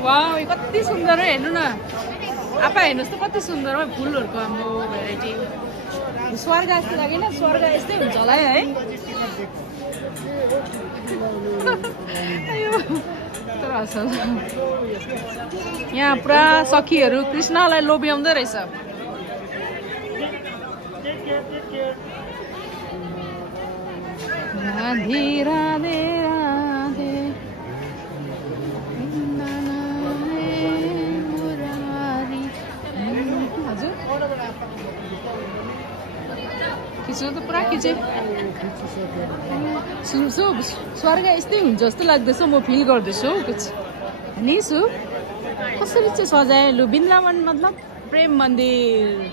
wow कति सुन्दर हो हेर्नु न आपा हेर्नुहोस् त कति सुन्दर हो फुलहरूको हाम्रो भेराइटी स्वर्ग जस्तो लागेन स्वर्ग यस्तै हुन्छ होला है तर असल यहाँ पुरा सखीहरू कृष्णलाई लोभ्याउँदो रहेछ राधे राधे राधे हजुर खिच्नु त पुरा खिचेँ स्वर्ग यस्तै हुन्छ जस्तो लाग्दैछ म फिल गर्दैछु नि सु कसरी चाहिँ सजाए लु वृन्दावन मतलब प्रेम मन्दिर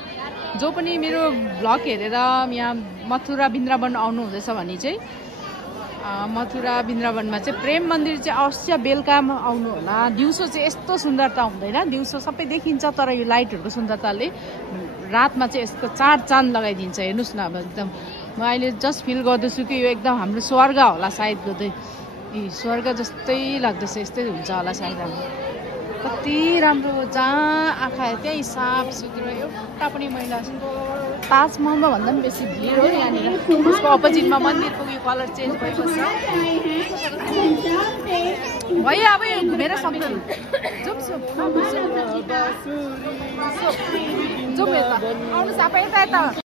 जो पनि मेरो भ्लग हेरेर यहाँ मथुरा वृन्दावन आउनु हुँदैछ भने चाहिँ मथुरा वृन्दावनमा चाहिँ प्रेम मन्दिर चाहिँ अवश्य बेलुकामा आउनु होला दिउँसो चाहिँ यस्तो सुन्दरता हुँदैन दिउँसो सबै देखिन्छ तर यो लाइटहरूको सुन्दरताले रातमा चाहिँ यसको चार चाँद लगाइदिन्छ हेर्नुहोस् न अब एकदम म अहिले जस्ट फिल गर्दैछु कि यो एकदम हाम्रो स्वर्ग होला सायद गर्दै स्वर्ग जस्तै लाग्दैछ यस्तै हुन्छ होला सायद हाम्रो कति राम्रो जहाँ आँखा त्यही साफ सुथरो एउटा पनि मैला ताजमहलमा भन्दा पनि बेसी भिड हो यहाँनिर उसको अपोजिटमा मन्दिर पुग्यो कलर चेन्ज भइबस्छ भयो अब यो घुमेर सक्दैन जाउँ यता आउनुहोस् आप यता